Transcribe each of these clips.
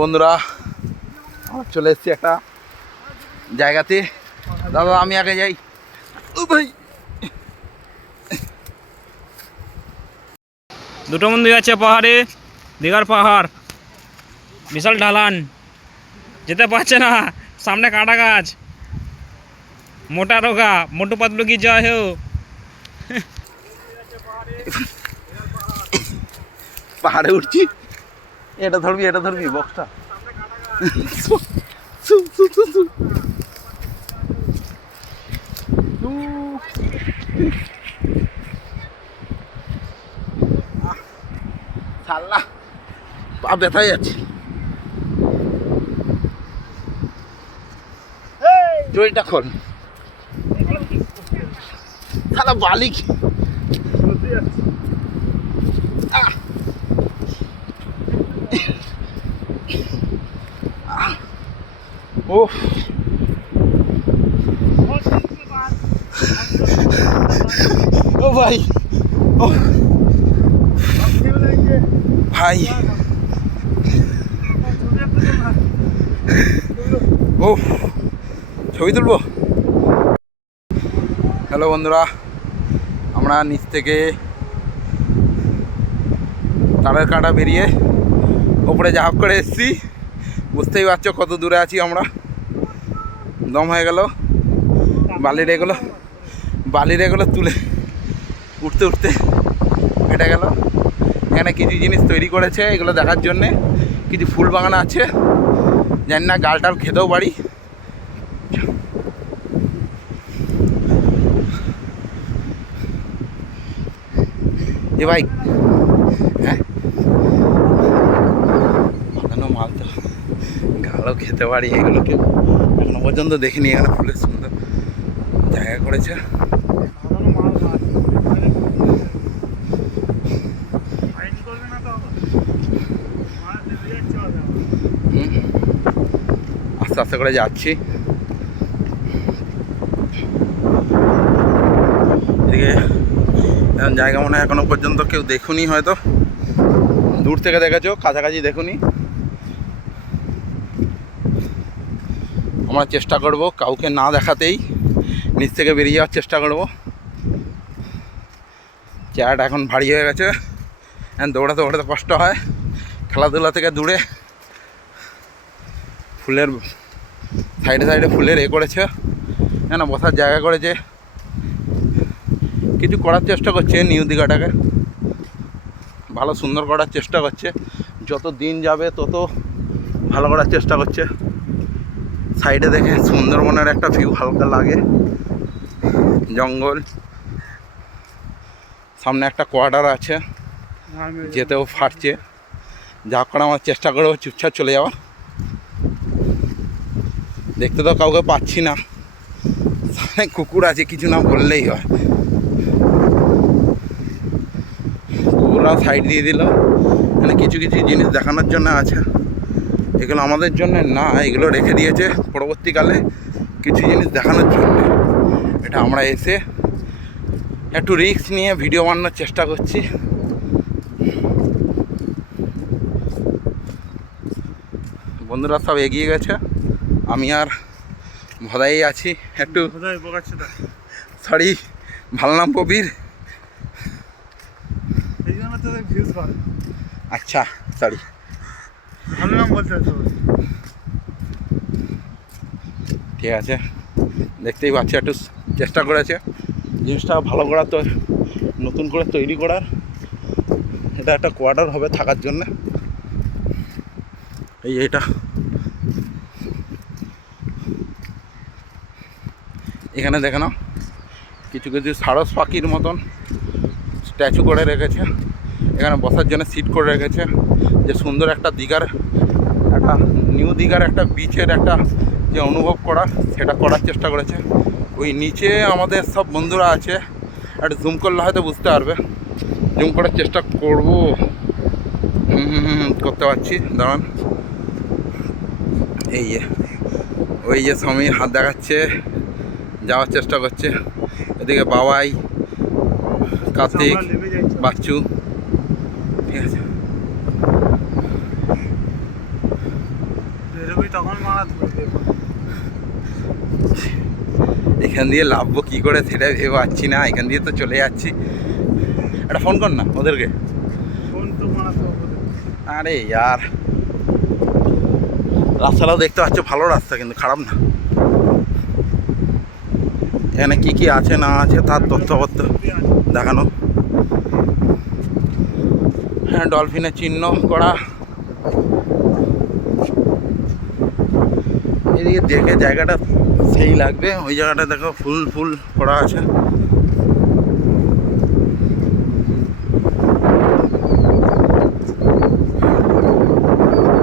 বন্ধুরা চলে এসেছি একটা জায়গাতে। দাদা আমি আগে যাই। ও ভাই, দুটো মন্দির আছে পাহাড়ে, দীঘার পাহাড়, বিশাল ঢালান, যেতে পারছে না, সামনে কাঁটা গাছ, মোটা রোগা, মোটু পাতলু কি জয় হো। পাহাড়ে উঠছি, এটা ধরবি বক্সটা। সাল্লা পা ব্যথা যাচ্ছে, জয়টা খোল সালা বালিক। ও ও ভাই, ও ভাই, ও ছবি তুলবো। হ্যালো বন্ধুরা, আমরা নিচ থেকে তারের কাঁটা বেরিয়ে ওপরে ঝাঁপ করে এসেছি। বুঝতেই পারছো কত দূরে আছি আমরা। দম হয়ে গেল, বালির এগুলো তুলে উঠতে উঠতে ফেটে গেল। এখানে কিছু জিনিস তৈরি করেছে এগুলো দেখার জন্যে। কিছু ফুল বাগান আছে, জানি না গালটাল খেতেও পারি। এ ভাই, হ্যাঁ মাল তো গালও খেতে পারি। এগুলোকে এখনো পর্যন্ত দেখিনি। এখানে ফুলের সুন্দর জায়গা করেছে। আস্তে আস্তে করে যাচ্ছি। এদিকে জায়গা মনে হয় এখনো পর্যন্ত কেউ দেখুনি, হয়তো দূর থেকে দেখেছো, কাছাকাছি দেখুনি। আমরা চেষ্টা করব কাউকে না দেখাতেই নিচ থেকে বেরিয়ে যাওয়ার চেষ্টা করব। চেয়ারটা এখন ভারী হয়ে গেছে, দৌড়াতে দৌড়াতে কষ্ট হয়। খেলাধুলা থেকে দূরে ফুলের সাইডে সাইডে ফুলের করেছে, না বসার জায়গা করেছে। কিছু করার চেষ্টা করছে নিউ দীঘাটাকে ভালো সুন্দর করার চেষ্টা করছে। যত দিন যাবে তত ভালো করার চেষ্টা করছে। সাইডে দেখে সুন্দরবনের একটা ভিউ হালকা লাগে, জঙ্গল, সামনে একটা কোয়ার্টার আছে, যেতেও ফাটছে। যা করে আমার চেষ্টা করবো চুপচাপ চলে যাওয়া। দেখতে তো কাউকে পাচ্ছি না, কুকুর আছে, কিছু না বললেই হয়। কুকুররা সাইড দিয়ে দিল। মানে কিছু কিছু জিনিস দেখানোর জন্য আছে, এগুলো আমাদের জন্য না, এগুলো রেখে দিয়েছে পরবর্তীকালে কিছু জিনিস দেখানোর জন্য। এটা আমরা এসে একটু রিস্ক নিয়ে ভিডিও বানানোর চেষ্টা করছি। বন্ধুরা সব এগিয়ে গেছে, আমি আর ভদাই আছি একটু। সরি, ভালো নাম প্রবীর। আচ্ছা সরি, ভালো নাম বলতে। ঠিক আছে, দেখতেই পাচ্ছি একটু চেষ্টা করেছে জিনিসটা ভালো করার, তো নতুন করে তৈরি করার। এটা একটা কোয়ার্টার হবে থাকার জন্য। এইটা এখানে দেখে নাও, কিছু কিছু সারস পাখির মতন স্ট্যাচু করে রেখেছে। এখানে বসার জন্য সিট করে রেখেছে। যে সুন্দর একটা দীঘার, একটা নিউ দীঘার একটা বিচের একটা যে অনুভব করা, সেটা করার চেষ্টা করেছে। ওই নিচে আমাদের সব বন্ধুরা আছে, একটা জুম করলে হয়তো বুঝতে পারবে। জুম করার চেষ্টা করব, করতে পারছি, দাঁড়ান। এই যে ওই যে সমীর হাত দেখাচ্ছে, যাওয়ার চেষ্টা করছে। এদিকে বাবাই, কার্তিক, বাচ্চু, ঠিক আছে। বেরোবি তখন মারা ধরবে। এখান দিয়ে লাভবো কী করে সেটা ভেবে পাচ্ছি না। এখান দিয়ে তো চলে যাচ্ছি। একটা ফোন কর না ওদেরকে। ফোন তো মারাতে হবে। আরে ইয়ার, রাস্তাটাও দেখতে পাচ্ছ, ভালো রাস্তা কিন্তু খারাপ না। এখানে কি কি আছে না আছে তার তথ্যপত্র দেখানো। হ্যাঁ, ডলফিনের চিহ্ন করা। এদিকে দেখে জায়গাটা সেই লাগবে। ওই জায়গাটা দেখো ফুল ফুল করা আছে।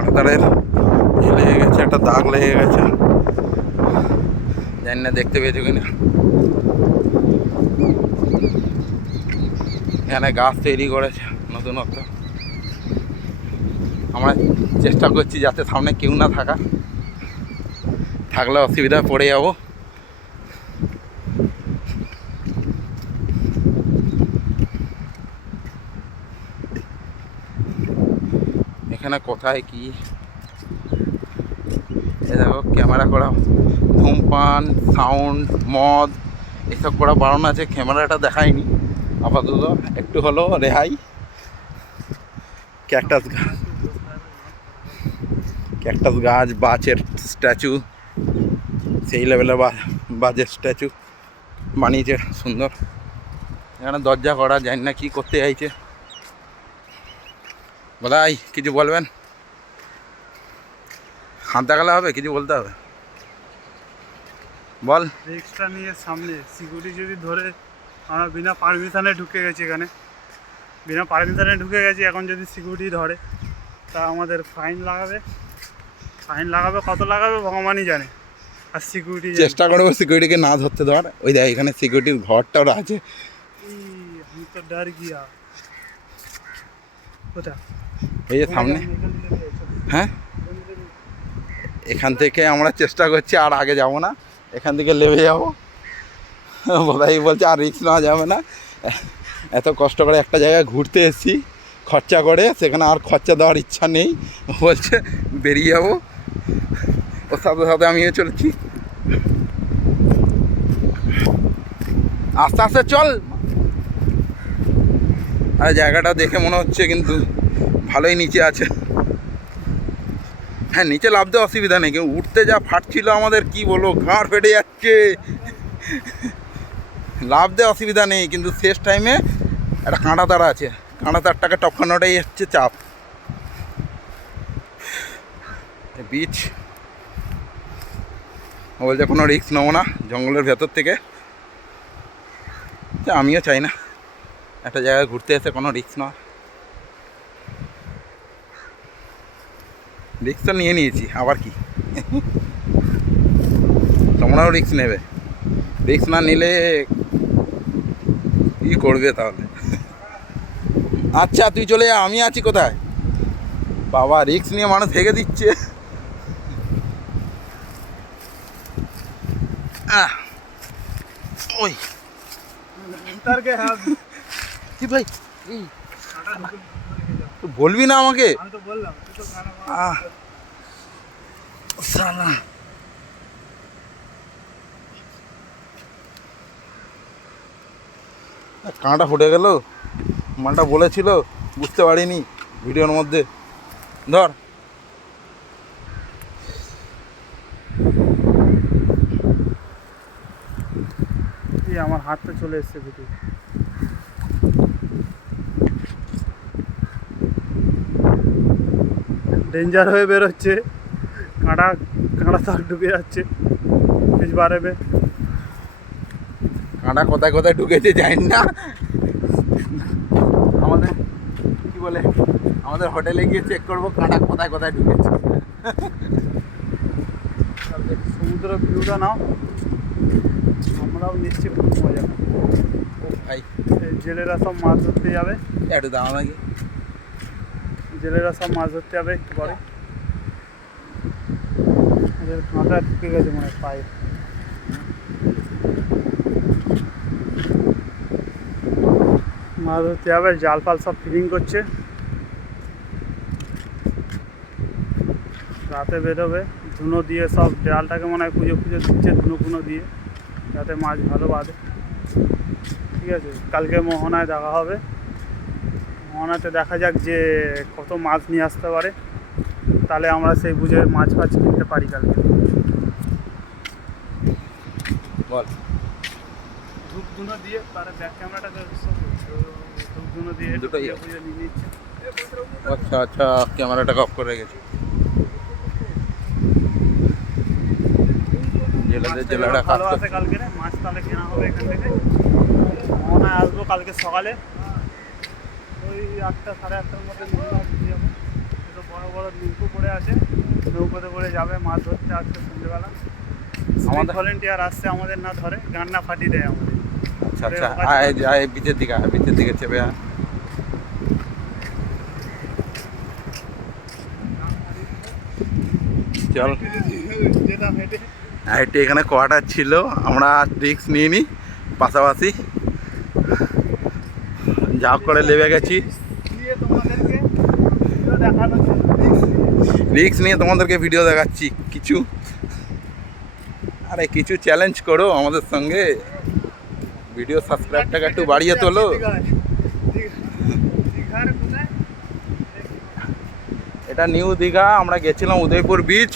আড়তারের লেগে গেছে, একটা দাগ লেগে গেছে, জানি না দেখতে পেয়েছো কিনা। এখানে গাছ তৈরি করেছে নতুনত্ব। আমরা চেষ্টা করছি যাতে সামনে কেউ না থাকলে অসুবিধায় পড়ে যাবো। এখানে কোথায় কি এ দেখো, ক্যামেরা করা, ধূমপান, সাউন্ড, মদ এসব করা বারণ আছে। ক্যামেরাটা দেখায়নি আপাতত, একটু হলো রেহাই। ক্যাকটাস গাছ, বাচের স্ট্যাচু, সেই লেভেলের বাজের স্ট্যাচু বানিয়েছে সুন্দর। এখানে দরজা করা, জানি না কি করতে চাইছে। বলাই কিছু বলবেন? হাত দেখালে হবে, কিছু বলতে হবে? বল। রিক্সটা নিয়ে সামনে সিকিউরিটি যদি ধরে, আমরা বিনা পারমিশনে ঢুকে গেছি এখানে, বিনা পারমিশনে ঢুকে গেছি। এখন যদি সিকিউরিটি ধরে তা আমাদের ফাইন লাগাবে। কত লাগাবে ভগবানই জানে। আর সিকিউরিটি চেষ্টা করবো সিকিউরিটিকে না ধরতে দেওয়ার। ওই দেখ এখানে সিকিউরিটির ঘরটাও আছে। আমি তো ডর গিয়া। কোথা? এই যে সামনে। হ্যাঁ, এখান থেকে আমরা চেষ্টা করছি আর আগে যাব না, এখান থেকে লেবে যাবো। বোধহয় বলছে আর রিস্ক নেওয়া যাবে না। এত কষ্ট করে একটা জায়গায় ঘুরতে এসেছি খরচা করে, সেখানে আর খরচা দেওয়ার ইচ্ছা নেই। বলছে বেরিয়ে যাবো, ওর সাথে সাথে আমিও চলছি। আস্তে আস্তে চল। আর জায়গাটা দেখে মনে হচ্ছে কিন্তু ভালোই নিচে আছে। হ্যাঁ, নিচে নামতে অসুবিধা নেই, কিন্তু উঠতে যা ফাটছিল আমাদের, কি বলবো, ঘাড় ফেটে যাচ্ছে। নামতে অসুবিধা নেই, কিন্তু শেষ টাইমে একটা কাঁটা তার আছে, কাঁটা তারটাকে টপকানোটাই হচ্ছে চাপ। বিচ বলছে কোনো রিস্ক নেবো না জঙ্গলের ভেতর থেকে। আমিও চাই না একটা জায়গায় ঘুরতে এসে কোনো রিস্ক নেওয়া। রিস্ক তো নিয়ে নিয়েছি, আবার কি। তোমরাও রিস্ক নেবে, রিস্ক না নিলে কী করবে তাহলে? আচ্ছা তুই চলে যা, আমি আছি কোথায়? বাবা, রিস্ক নিয়ে মানুষ ভেঙে দিচ্ছে। ওই কি ভাই, বলবি না আমাকে? আমি তো বললাম সালা, কাঁটা ফুটে গেল। মালটা বলেছিল, বুঝতে পারিনি ভিডিওর মধ্যে। ধর, আমার হাতটা চলে এসছে ভিতরে। ডেঞ্জার হয়ে বেরোচ্ছে, কাঁটা তার ঢুকে যাচ্ছে বাড়বে। কাঁটা কোথায় কোথায় ঢুকেছে জানি না। আমাদের কি বলে, আমাদের হোটেলে গিয়ে চেক করবো কাঁটা কোথায় কোথায় ঢুকেছে। সমুদ্র ভিউটা নাও, আমরাও নিচ্ছি খুব মজা। ভাই, জেলেরা সব মাছ ধরতে যাবে। একটু দাঁড়া নাকি, জেলেরা সব মাছ ধরতে যাবে একটু পরে। এদের কাঁটা ঢুকে গেছে মনে হয় পায়ে। মাছ ধরতে যাবে, জাল ফাল সব ফিলিং করছে। রাতে বেরোবে ধুনো দিয়ে, সব দেয়ালটাকে মনে হয় পুজো পুজো দিচ্ছে ধুনো দিয়ে, যাতে মাছ ভালো বাঁধে। ঠিক আছে, কালকে মোহনায় দেখা হবে। মোহনাতে দেখা যাক যে কত মাছ নিয়ে আসতে পারে, তাহলে আমরা সেই বুঝে মাছ ফাছ কিনতে পারি কালকে। বল। ধূপ ধুনো দিয়ে তার ব্যাক ক্যামেরাটা ধূপ ধুনো দিয়ে দুটোই পুজো নিয়ে নিচ্ছে। আচ্ছা আচ্ছা, ক্যামেরাটা অফ করে গেছি। জেলাটা কাজ ভালো আছে কালকে রে, মাছ তাহলে কেনা হবে এখান থেকে। মোহনায় আসবো কালকে সকালে ওই 8টা সাড়ে 8টার মধ্যে মোহনা যাবো। দুটো বড় বড় নৌকো পড়ে আছে, নৌকোতে করে যাবে মাছ ধরতে আজকে সন্ধ্যেবেলা। আমাদের ভলেন্টিয়ার আসছে, আমাদের না ধরে গান না ফাটিয়ে দেয় আমাদের। আচ্ছা আচ্ছা, আয় বিচের দিকে, বিচের দিকে চেপে আয়। চল, যেতাম হেঁটে। হেঁটে এখানে কোয়ার্টার ছিল, আমরা রিক্স নিয়ে নিই পাশাপাশি যা করে লেবে গেছি। দিয়ে তোমাদেরকে ভিডিও দেখানো ছিল। রিক্স নিয়ে তোমাদেরকে ভিডিও দেখাচ্ছি কিছু। আরে কিছু চ্যালেঞ্জ করো আমাদের সঙ্গে, ভিডিও সাবস্ক্রাইবটাকে একটু বাড়িয়ে তোলো। দীঘার কোথায়? এটা নিউ দীঘা, আমরা গেছিলাম উদয়পুর বিচ।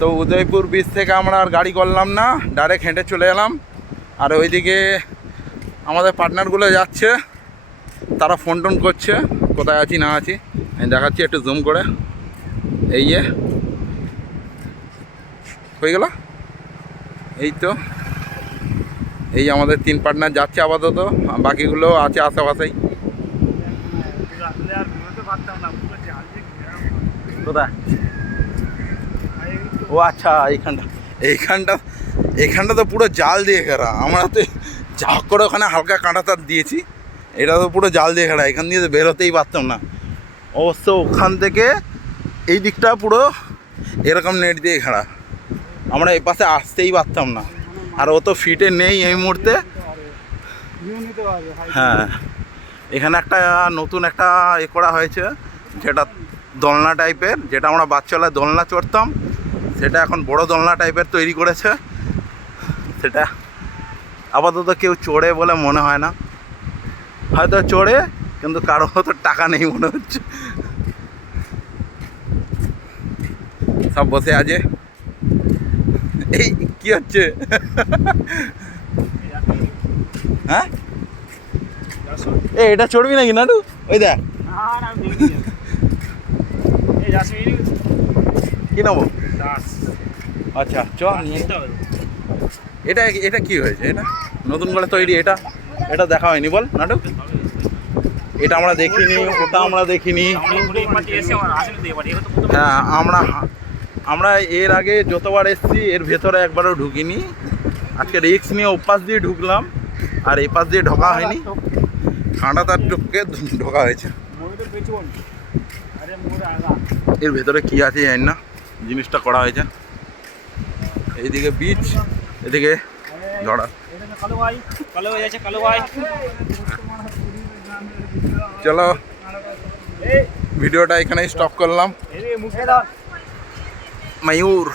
তো উদয়পুর বিচ থেকে আমরা আর গাড়ি করলাম না, ডাইরেক্ট হেঁটে চলে এলাম। আর ওইদিকে আমাদের পার্টনারগুলো যাচ্ছে, তারা ফোন টোন করছে কোথায় আছি না আছি। আমি দেখাচ্ছি একটু জুম করে। এই যে হয়ে গেল, এই তো এই আমাদের 3 পার্টনার যাচ্ছে আপাতত, বাকিগুলো আছে আশেপাশেই। আসলে আর বেরোতে পারতাম না, পুরো জাল দিয়ে ঘেরা। কোথায়? ও আচ্ছা, এইখানটা তো পুরো জাল দিয়ে ঘেরা। আমরা তো যা করে ওখানে হালকা কাঁটা তার দিয়েছি, এটা তো পুরো জাল দিয়ে ঘেরা, এখান দিয়ে তো বেরোতেই পারতাম না। অবশ্য ওখান থেকে এই দিকটা পুরো এরকম নেট দিয়ে ঘেরা, আমরা এই পাশে আসতেই পারতাম না। আর ও তো ফিটে নেই এই মুহূর্তে। হ্যাঁ, এখানে একটা নতুন একটা করা হয়েছে, যেটা দোলনা টাইপের, যেটা আমরা বাচ্চাবেলায় দোলনা চড়তাম, সেটা এখন বড় দোলনা টাইপের তৈরি করেছে। সেটা আপাতত কেউ চড়ে বলে মনে হয় না, হয়তো চড়ে, কিন্তু কারো তো টাকা নেই মনে হচ্ছে। সব বসে আছে। এই কি হচ্ছে? হ্যাঁ, এটা চড়বি নাকি নাটু? ওই দেখ, কি নেবো? আচ্ছা চ নিয়ে। এটা এটা কি হয়েছে? এটা নতুন করে তৈরি, এটা দেখা হয়নি বল নাটু? এটা আমরা দেখিনি, ওটা আমরা দেখিনি। হ্যাঁ, আমরা এর আগে যতবার এসেছি এর ভেতরে একবারও ঢুকিনি। আজকে রিক্স নিয়ে ওপাশ দিয়ে ঢুকলাম, আর এই পাশ দিয়ে ঢোকা হয়নি, কাঁটা তার ঢোকা হয়েছে। এর ভেতরে কি আছে জানি না, জিনিসটা করা হয়েছে। এইদিকে বিচ, এদিকে ঝড়া। চলো, ভিডিওটা এখানেই স্টপ করলাম। ময়ূর।